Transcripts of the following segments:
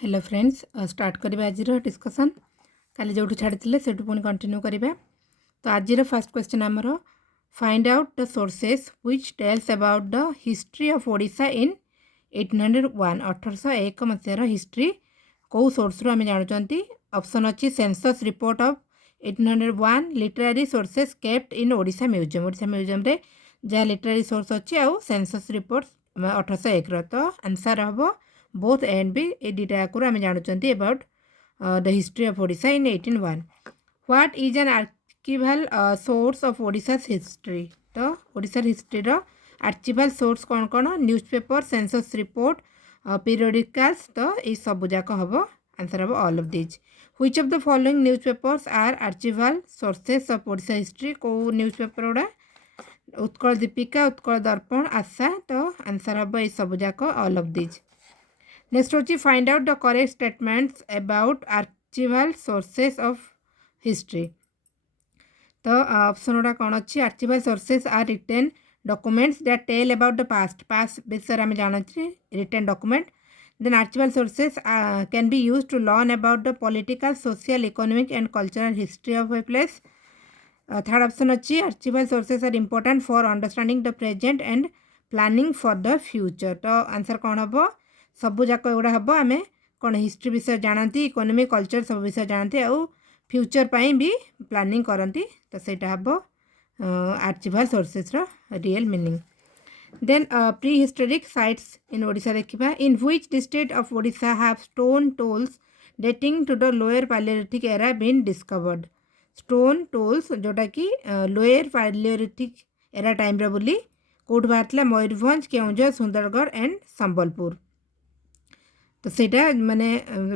Hello friends start करिबा आज discussion काली जो छाड़ी से पुणी कंटिन्यू करिबा। तो आज फर्स्ट क्वेश्चन आमर find out the sources which tells about the history of Odisha in 1801 1801 मसीहार हिस्ट्री कौ सोर्स आम जानते। ऑप्शन अच्छी census report of 1801 literary sources kept in Odisha museum रे जहाँ लिटरेरी सोर्स अच्छी आउ सेंसस रिपोर्ट 1801 तो आंसर हम both A and B ए दुटा को आम जानते about the history of Odisha in 1801। What is an archival source of Odisha's history. तो ओडिशार हिस्ट्री रो आर्चिवल सोर्स कौन कौन न्यूज़पेपर सेंसस रिपोर्ट पीरियडिकल्स तो ये सब जाक हम आंसर हम all of these. Which of the following newspapers are archival sources of Odisha history को न्यूज़पेपर गुड़ा उत्कल दीपिका उत्कल दर्पण आशा तो आंसर हम ये सब जाक ऑल ऑफ दिज। नेक्स्ट होची find out the correct statements about archival sources of history. तो ऑप्शन गुड़ा कौन अच्छी archival sources are written documents that tell about the past विषय आम जानते written document. Then archival sources can be use to learn about the political social economic and cultural history of a place. Third option अच्छी archival sources are important for understanding the present and planning for the future. तो answer कौन हम सबू जाक एगुड़ा हम आम कौन history विषय जानती इकोनॉमी कल्चर सब विषय जानते आउ फ्यूचर पाई भी प्लानिंग करती तो सेटा हम archival sources real meaning. Then pre historic sites in Odisha देखा in which district of Odisha have stone tools dating to the lower palaeolithic era been discovered. Stone tools जोटा कि लोअर पैलियोलिथिक एरा टाइम बोली कौट बाहर मयूरभंज केउंझर सुंदरगढ़ एंड संबलपुर तो सेटा माने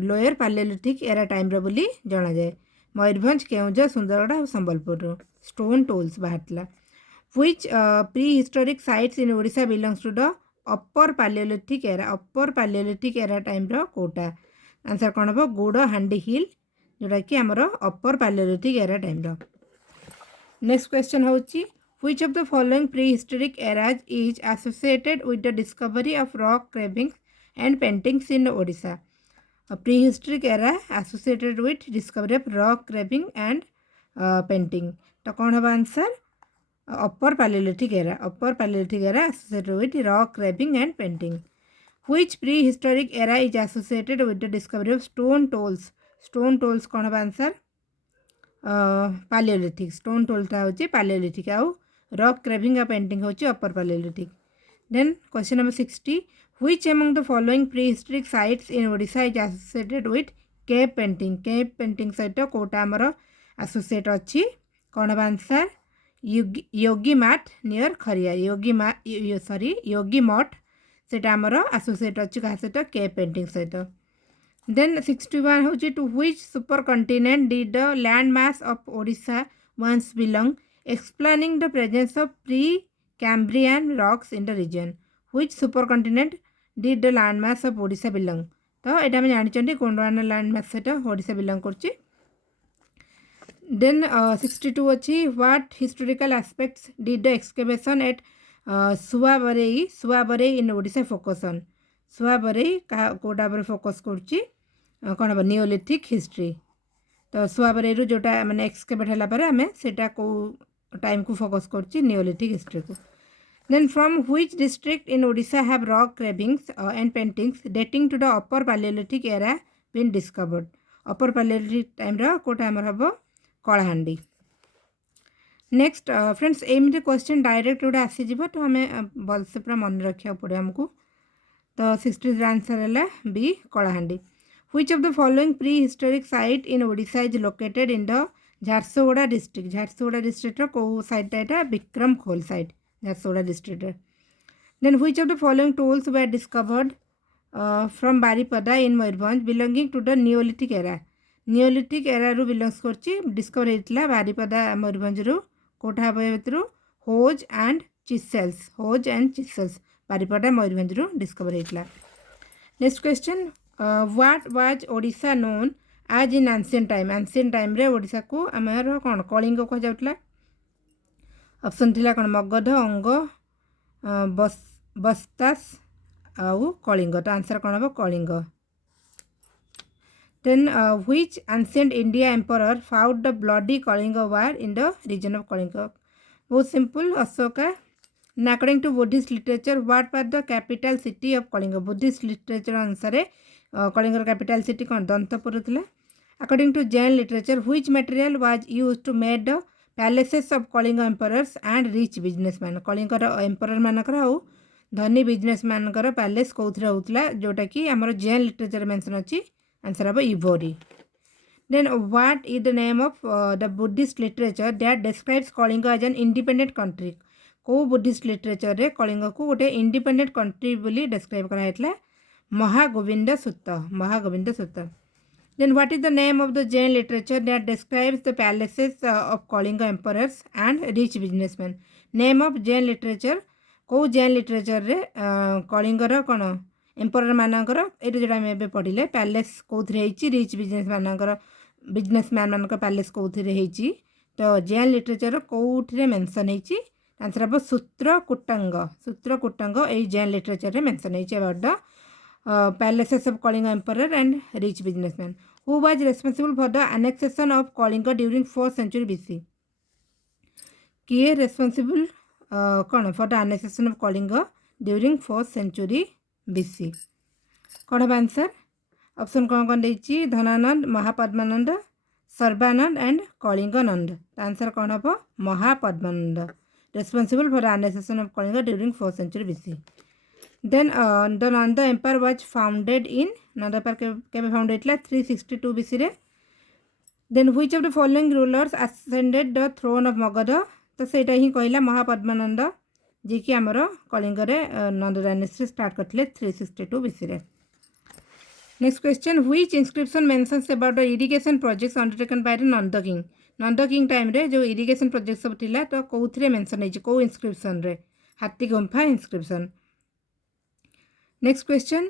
lower palaeolithic era time बोली जना जाए मयूरभंज केउंझर सुंदरगढ़ और संबलपुर स्टोन टोल्स बाहर। Which pre historic sites in Odisha belongs to the upper palaeolithic era time कोटा आंसर कौन हम गोड़ हांडी हिल जोटा कि आमर upper palaeolithic era time. Next question होची which of the following pre historic eras is associated with the discovery of rock carvings and paintings in Odisha। A prehistoric era associated with discovery of rock carving and painting तो कौन हम answer upper palaeolithic era associated with rock carving and painting। Which prehistoric era is associated with the discovery of stone tools कौन हम answer Palaeolithic stone टोल्टा होची Palaeolithic आउ rock craving और painting होची upper palaeolithic. Then question number 60 which among the following prehistoric sites in Odisha is associated with cave painting सहित कोटा आमर associate अच्छी कौन हम आंसर योगी मठ नियर खरिया योगी मठ से आमर associate अच्छी क्या सहित cave painting सहित। देन 61 हूँ to which super continent did the land mass of Odisha once belong explaining the presence of pre-Cambrian rocks in the region। which supercontinent did the landmass of Odisha belong तो ये आम जानते कौन landmass से Odisha belong कर। Then 62 अच्छी what historical aspects did the excavation at Suabarai in Odisha focus on Suabarai कोटा पर फोकस कर कौन हम नियोलिथिक हिस्ट्री तो सुआबरई जोटा माने एक्सकेवेट है आम से टाइम को फोकस कर नियोलिथिक हिस्ट्री को। Then from which district in Odisha have rock carvings and paintings dating to the upper Paleolithic era been discovered? Upper Paleolithic time रा कोटा हमर हबो कलाहांडी। नेक्स्ट फ्रेंड्स एमती क्वेश्चन डायरेक्ट गोटे आसी जीव तो हमें भलसे पूरा मन रखा पड़े आमको। तो 63 आंसर है B Kalahandi. Which of the following prehistoric site in Odisha is located in the Jharsuguda district रो को साइट एटा Vikram Khol site Jharsuguda district. Then which of the following tools were discovered from Baripada in Mayurbhanj belonging to the neolithic era रु belongs करछि discover होइतला बारीपदा मयूरभंज रु कोठा भयतरु hoes and chisels Baripada Mayurbhanj रु डिस्कवर होइतला। Next question what was Odisha known as in ancient time रे ओडिशा को आमर कौन कलिंग कह जाउतला। ऑप्शन थिला कौन मगध अंग बस्तास आउ कलिंग तो आंसर कौन हम Kalinga. Then which ancient India emperor fought the bloody Kalinga war in the region of Kalinga? Very simple, Ashoka. And according to Buddhist literature, what was the capital city of Kalinga? Buddhist literature ansare Kalinga capital city kon Dantapura thila. According to Jain literature, which material was used to make the palaces of Kalinga emperors and rich businessmen? Kalinga emperor manakara au धनी businessman palace कौन होता जोटा कि आमर Jain literature mention अच्छी answer हम ivory. Then what is the name of the Buddhist literature that describes Kalinga as an independent country? को Buddhist literature रे कलिंग को गोटे इंडिपेंडेंट कंट्री बोली डिस्क्राइब कराइतला Mahagovinda Sutta. Mahagovinda Sutta. Then what is the name of the Jain literature that describes the palaces of Kalinga emperors and rich businessman? Name of Jain literature कौ Jain literature रे कलिंगर कौन emperor मानकर ये जोटा आम ए पढ़ले पैलेस कौन रिच बिजनेसमैन मान पैलेस कौन तो जैन लिटरेचर कौटे मेंशन होती आंसर हम सूत्रकूटांग. सूत्रकूटांग ये जैन लिटरेचर मेंशन होती about the palaces of Kalinga emperor and rich businessman. Who was responsible for the annexation of Kalinga during 4th century BC? किए रेस्पॉन्सिबल कौन for the annexation of Kalinga during 4th century BC? कौन हम answer? Option कौन कौन देती? Dhanananda, Mahapadmananda, Sarbananda and Kalingananda. Answer कौन हम? Mahapadmananda responsible for the annexation of Kalinga during 4th century BC. Then the Nanda Empire was founded in Nanda Empire केबे founded ला 362 BC रे. Then which of the following rulers ascended the throne of Magadha? तो सेटा ही कहला महापद्मानंद जी कि आमर कलिंग रे नंद dynasty start करथिले 362 BC रे. Next question, which inscription mentions about the irrigation projects undertaken by the Nand king? Nand king time रे जो इरिगेशन प्रोजेक्ट सब थिला तो कोउथरे मेंशन हेछि को इंस्क्रिप्शन रे? हाथी गुंफा inscription. Next question,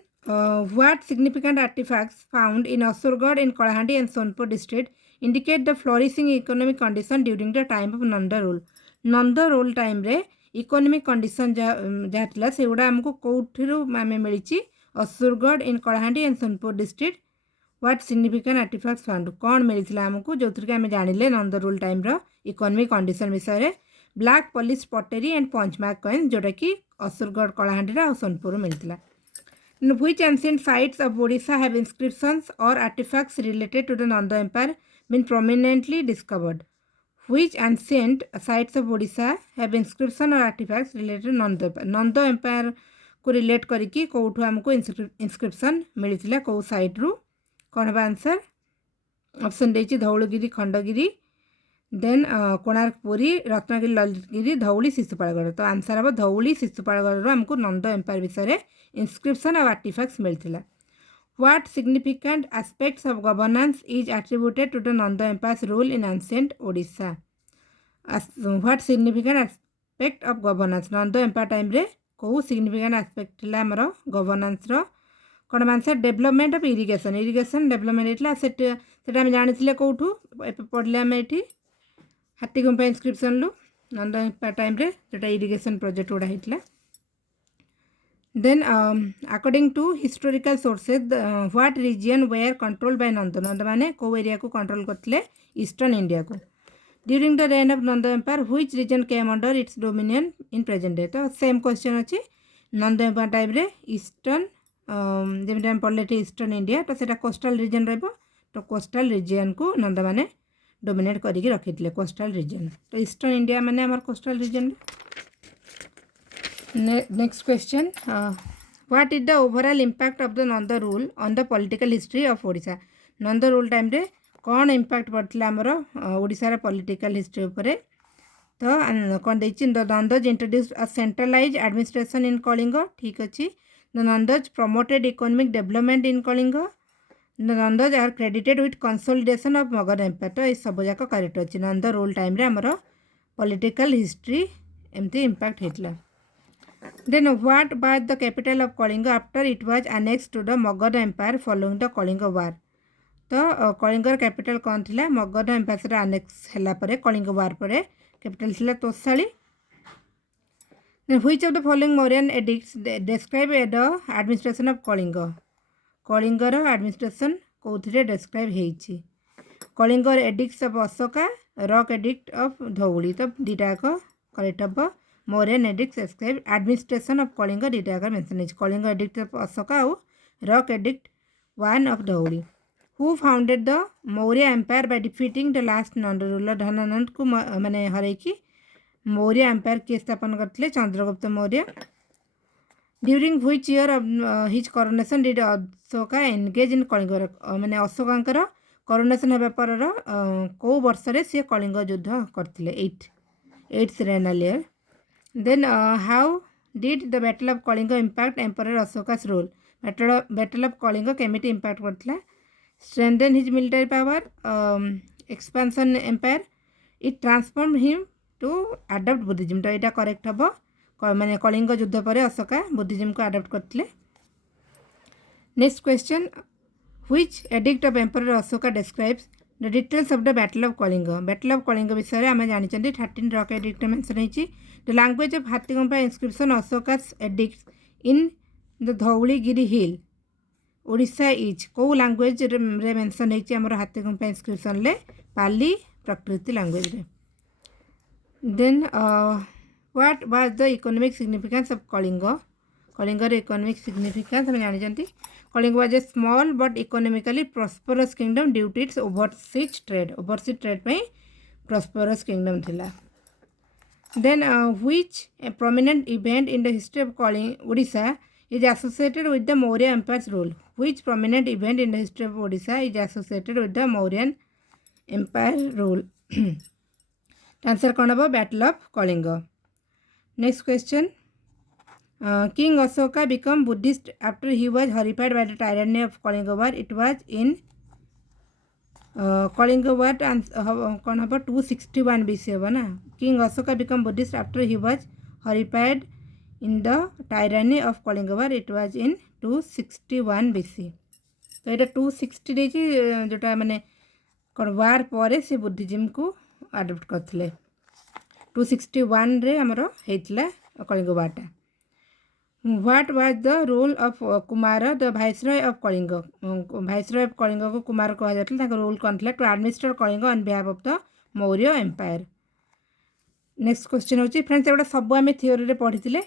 what significant artifacts found in Asurgarh in Kalahandi and Sonpur district indicate the flourishing economic condition during the time of Nanda rule? Nanda rule time रे economic condition जहाँ थिला से गुड़ा हमको कोठिरु मामे मिली Asurgarh in Kalahandi and Sonepur district. What significant artefacts found कौन मिली आमको जो थी आम जानिले नंद रूल टाइम रो इकोनॉमिक कंडीशन विषय में? Black polish pottery and punch mark coin जोटा कि असुरगढ़ कलाहांडी और सोनपुर मिलता. Which ancient sites of Odisha have inscriptions or artifacts related to the Nanda Empire been prominently discovered? Which ancient sites of Odisha have inscription or artifacts related to Nanda Empire? Nanda Empire को relate करके कौटू आमको inscription मिलता कौ site रु? कौन हम answer? Option देछि Dhauligiri, Khandagiri, then Konark, Puri, Ratnagiri, Lalitgiri, Dhauli, Sisupalgarh. तो आंसर हम धौली शिशुपालगढ़ आमको नंद एम्पायर विषय इंस्क्रिप्शन और आर्टिफैक्ट्स मिलता. What significant aspects of governance is attributed to the Nanda empire's rule in ancient Odisha? What significant aspect of governance Nanda empire time रे को सिग्निफिकेंट एस्पेक्ट थिला हमर गवर्नेंस रो? कौन answer? Development of irrigation. Irrigation development होता सेटा आम जानी कौटू पढ़ले आम ये हाथीगुंफा इंस्क्रिप्शन लु नंद एम्पायर टाइम रे जोटा इरिगेशन प्रोजेक्ट गुड़ा होता. Then according to historical sources what region were controlled by Nanda? Nanda माने को एरिया को कंट्रोल करथिले? ईस्टर्न इंडिया को. During the reign of Nanda Empire which region came under its dominion in present day? तो same question अच्छी. Nanda empire time रे eastern जमी आम पढ़ले ईस्टर्न इंडिया तो सेटा कोस्टल रीजन रहिबो. तो कोस्टल रीजन को नंदा माने डोमिनेट करिक रखिथिले कोस्टल रीजन. तो ईस्टर्न इंडिया माने हमर coastal region. Next question, what is the overall impact of the Nanda rule on the political history of Odisha? Nanda rule time रे कौन इम्पैक्ट पड़ता आमर ओडिशार पॉलिटिकल हिस्ट्री उपरे? तो कौन देछि? The Nandas introduced a centralised administration in Kalinga. ठीक अच्छी. The Nandas promoted economic development in Kalinga. The Nandas are credited with consolidation of Magadha empire. तो ये सब जाक करेक्ट अच्छी. नंद रूल टाइम रे आमर पॉलिटिकल हिस्ट्री एमती इम्पैक्ट होता. Then what was the capital of Kalinga after it was annexed to the Magadha Empire following the Kalinga war? तो कलिंगर कैपिटल कौन थिला? मगध एम्पायर से आनेक्स हैला परे कलिंग वार परे कैपिटल थिला Tosali. Then which of the following Mauryan edicts describe the administration of Kalinga? कलिंगर administration कौथिरे डिस्क्राइब हेइछि कलिंगर edicts of Ashoka rock edict of Dhauli तो दीटा को करेक्ट हम Mauryan edict describe administration of Kalinga दीटा का मेंशन है कलिंग एडिक्ट ऑफ अशोका और rock edict one of Dhauli who founded the Maurya empire by defeating the last Nanda ruler Dhanananda को माने हरैकी मौर्य एम्पायर के स्थापन करते Chandragupta Maurya during which year of his coronation did Ashoka engage in Kalinga माने अशोकांकर कोरोनेशन होगा पर कौ वर्ष सी कलिंग युद्ध करते 8th regnal year then how did the battle of Kalinga impact emperor Ashoka's role battle of Kalinga केमिटी इम्पैक्ट करता strengthen his military power expansion empire it transform him to adopt Buddhism तो यहाँ करेक्ट हम माने कलिंग युद्ध पर अशोका बुद्धिज्म को अडॉप्ट करते next question which edict of emperor Ashoka describes the details of the battle of Kalinga विषय में आम जानी 13 रॉक एडिक्ट मेंशन होती the language of Hathigumpha inscription Ashoka's edicts in the Dhauligiri hill Odisha is कौ लैंग्वेज रे मेंशन होती आमर हाथीगुंफा इंस्क्रिप्शन ले पाली प्रकृति लैंग्वेज रे then what was the economic significance of Kalinga economic significance हम जानी Kalinga was a small but economically prosperous kingdom due to its overseas trade पे prosperous kingdom थिला then which prominent event in the history of Kalinga Odisha is associated with the Mauryan Empire's rule which prominent event in the history of Odisha is associated with the Mauryan Empire rule answer कौन हम battle of Kalinga next question King Ashoka became Buddhist after he was horrified by the tyranny of Kalinga war it was in Kalinga war कौन हम 261 BC हम ना King Ashoka became Buddhist after he was horrified in the tyranny of Kalinga war it was in 261 BC तो ये 260 देची जोटा माने वार पर से बुद्धिज्म को अडॉप्ट करथिले 261 रे हमरो हेतला कलिंग वारटा what was the role of Kumara the viceroy of Kalinga को कुमार कहा जातले ताका रोल कोन to administer Kalinga on behalf of the Maurya empire next question होची फ्रेंड्स एटा सब आमे थ्योरी रे पढिथिले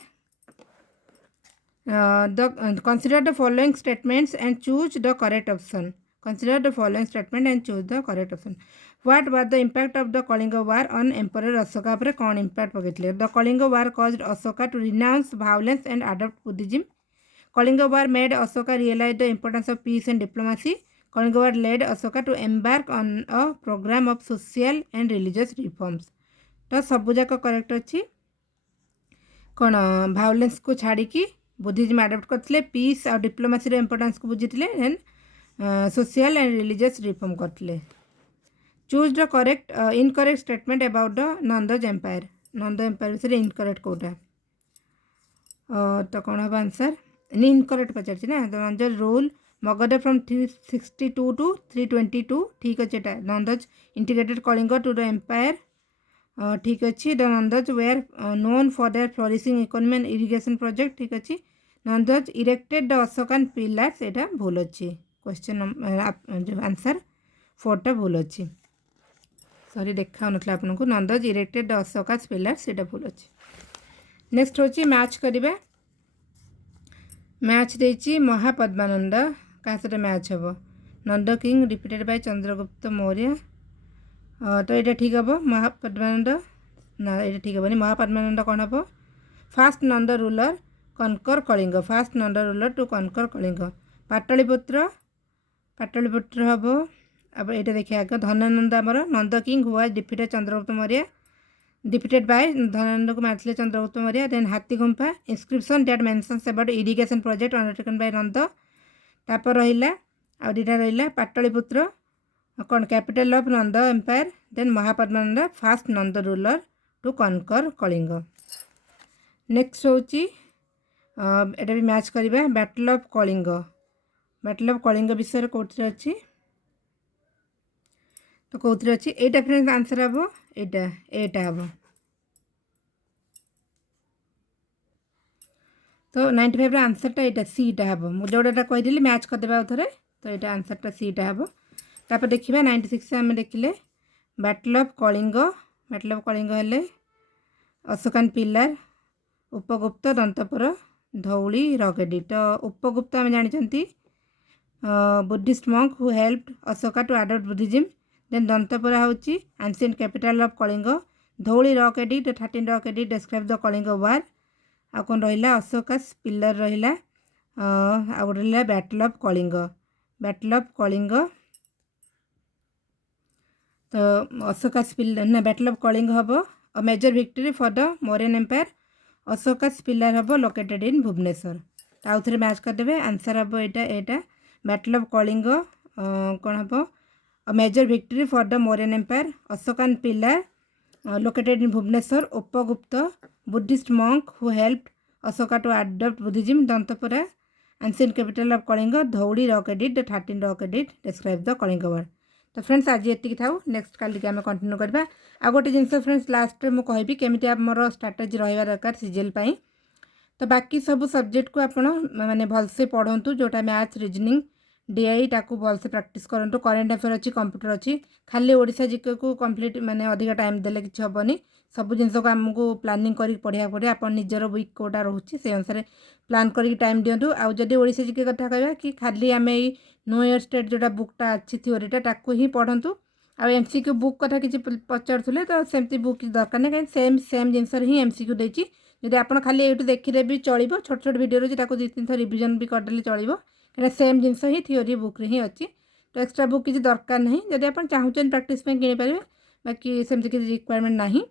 consider the following statements and choose the correct option. Consider the following statement and choose the correct option. What was the impact of the Kalinga war on Emperor Ashoka? पर कौन impact पकड़ले? The Kalinga war caused Ashoka to renounce violence and adopt Buddhism. Kalinga war made Ashoka realize the importance of peace and diplomacy. Kalinga war led Ashoka to embark on a program of social and religious reforms. तो सब जाक correct अच्छी कौन भायोलेंस को छाड़ी की Buddhism adopt करते peace और डिप्लोमेसी इंपोर्टेंस को बुझी then social and religious reform करते choose the correct incorrect statement about the Nanda empire विषय इनकरेक्ट कौटा तो कौन हम आंसर इनकरेक्ट पचार ना Nanda rule Magadha from 362 to 322 ठीक अच्छे Nandas integrated Kalinga to the empire ठीक अच्छे the Nandas were known for their flourishing economy and irrigation project ठीक अच्छे Nandas erected the Ashokan pillars एटा भूल अच्छे क्वेश्चन जो आंसर 4टा भूल अच्छे सॉरी देखा नथला आपनको नंदज इरेक्टेड द अशोकन पिलर्स एटा भूल अच्छे नेक्स्ट होची मैच करिबा मैच देची महापद्मानंद का सहित मैच हम Nanda king defeated by Chandragupta Maurya तो ये ठीक हम महापद्मानंद ना ये ठीक हेनी महापद्मानंद कौन हम first Nanda ruler conquer Kalinga first Nanda ruler to conquer Kalinga Pataliputra हम अब ये देखिए आगे धनानंद आमर Nanda king who was defeated Chandragupta Maurya defeated by Dhanananda को मारते Chandragupta Maurya then Hathigumpha inscription that mentions about irrigation project undertaken by Nanda तापर रहिला आ दुटा रहिला पाटलिपुत्र कौन capital of Nanda empire then Mahapadmananda first Nanda ruler to conquer Kalinga next होची एटा भी मैच करिबा बैटल ऑफ कलिंग विषय कोथि अछि तो कोथि अछि एटा फ्रेंड्स आंसर हबो एटा हबो तो 95 रा आंसर टा एटा सी टा हबो मु जोडाटा कहि दिली मैच कर देबा उथरे तो यहाँ आंसरटा सीटा हम। तापर देखा 96 आम देखिले battle of Kalinga. Battle of Kalinga हेले अशोकान पिलार, उपगुप्त, दंतपुर, धौली, रॉक एडिट। तो उपगुप्त आम जानते Buddhist monk who helped Ashoka to adopt Buddhism. Then Dantapura हूँ ancient capital of Kalinga. Dhauli rock एडिट 13 रॉक एडिट डिस्क्राइब द कलिंग वार। आ कौन रहा अशोका पिलर रहा आ गए रहा battle of Kalinga. Battle of Kalinga तो अशोका पिलर ना बैटल ऑफ कलिंग हम a major victory for the Mauryan empire. Ashoka pillar हम लोकेटेड इन भुवनेश्वर। आउ थे मैच करदे आंसर हम यहाँ बैटल ऑफ कलिंग कौन हम a major victory for the Mauryan empire. Ashokan pillar located in Bhubaneswar. Upagupta Buddhist monk who helped Ashoka to adopt Buddhism. Dantapura ancient capital of Kalinga. Dhauli rock एडिट 13 rock एडिट डिस्क्राइब द कलिंग वार। तो फ्रेंड्स आज ये थाउ नेक्स्ट काली आम कंटिन्यू करवा। आ गोटे जिनस फ्रेंड्स लास्ट में मुझे कहबी केमी आमर स्ट्राटेजी रहा दरकार सीजीएल पाई। तो बाकी सब सब्जेक्ट को आप माने भलसे पढ़ंतु जोटा मैथ्स रीजनिंग डीआई टाकू भलसे प्रैक्टिस करंतु। करेंट अफेयर अच्छी कंप्यूटर अच्छी खाली ओडिशा जीके को कंप्लीट माने अधिक टाइम देले किछि हबनी। सब जिनस को आमको प्लानिंग करी पढ़िया पड़े। आप निजर वीक कोटा रोचे से अनुसार प्लान करी टाइम दिंतु। आउ जदि ओडिशा जीके कथा कहबा कि खाली आम नो ईयर स्टेट जोटा बुकटा अच्छी थ्योरीटा टाकू ही पढ़ंतु। आ एमसीक्यू बुक कथा किछि पचारुले तो सेमती बुक किछि दरकार नै कहीं सेम जिनस ही एमसीक्यू देछि। जदि आप खाली ये देखिले भी चलो छोट छोट वीडियो रही 2-3 थर रिविजन भी करदे चलो कहीं सेम जिनस ही थ्योरी बुक रे ही अच्छी। तो एक्स्ट्रा बुक किसी दरकार नहीं। जदि आप चाहूँ प्रैक्टिस किनी पारे बाकी सेमती किसी रिक्वायरमेंट नहीं।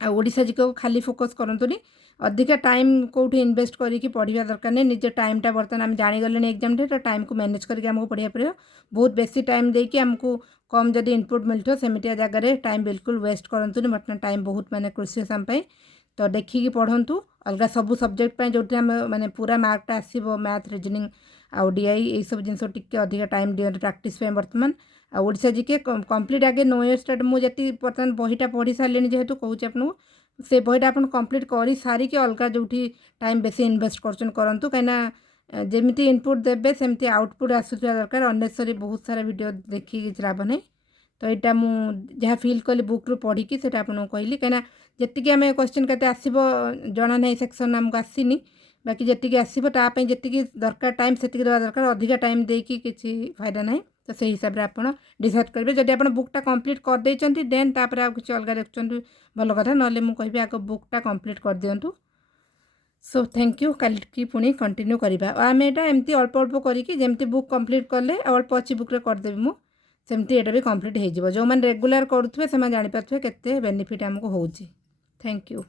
ओडिशा जीके को खाली फोकस करंतुनी अधिका टाइम कौटी इन्वेस्ट करके पढ़ा दरकार नहीं। निज टाइमटा बर्तमान आम जागले एग्जाम डे तो टाइम को मैनेज करके आमको पढ़ा पड़ो। बहुत बेसी टाइम देकी आमको कम जदि इनपुट मिलता सेमिटिया जगह टाइम बिल्कुल वेस्ट करंतुनी। बर्तमान टाइम बहुत माने क्रूशियस आम पाई। तो देखिए पढ़ंतु अलग सब सब्जेक्ट जो माने पूरा मार्कटा आसो मैथ रीजनिंग आउ डीआई ये सब जिन टिके अधिक टाइम दिखाते प्रैक्टिस बर्तमान। ओडिशा जीके कंप्लीट आगे नो ईयर स्टार्ट मुझे बर्तमान बहीटा पढ़ी सारे जेहेतु कहूँ आपको से बहीटा आप कंप्लीट कर सारिकी अलग जो टाइम बेसी इन्वेस्ट करंतु कहीं जमी इनपुट देवे सेमती आउटपुट आसूा दरकार। अनेसरी बहुत सारा वीडियो देखिए किसी लाभ नहीं। तो यहाँ मुझे फिल कली बुक रू पढ़ी से आपको कहली कहीं जी आम क्वेश्चन के आसो जना नहीं सेक्शन आमको आसनी बाकी जी आसो तापाई जी दरकार टाइम से देवा दरकार। अधिका टाइम देकी किसी फायदा ना। तो से हिसाब से आप डिसाइड करेंगे। जब आप बुकटा कंप्लीट कर देते देन तापर आ किसी अलग देखुं भल कथा ना मुझे आग बुकटा कंप्लीट कर दिंतु। सो थैंक यू कल पुणी कंटिन्यू करवा। आम यहाँ एमती अल्प अल्प करमी बुक कंप्लीट कले अल्प अच्छी बुक करदेवी मुझे सेमती एटा भी कंप्लीट हो जो मैंने रेगुलर करुवे से जापारे केते बेनिफिट आमको होची। Thank you.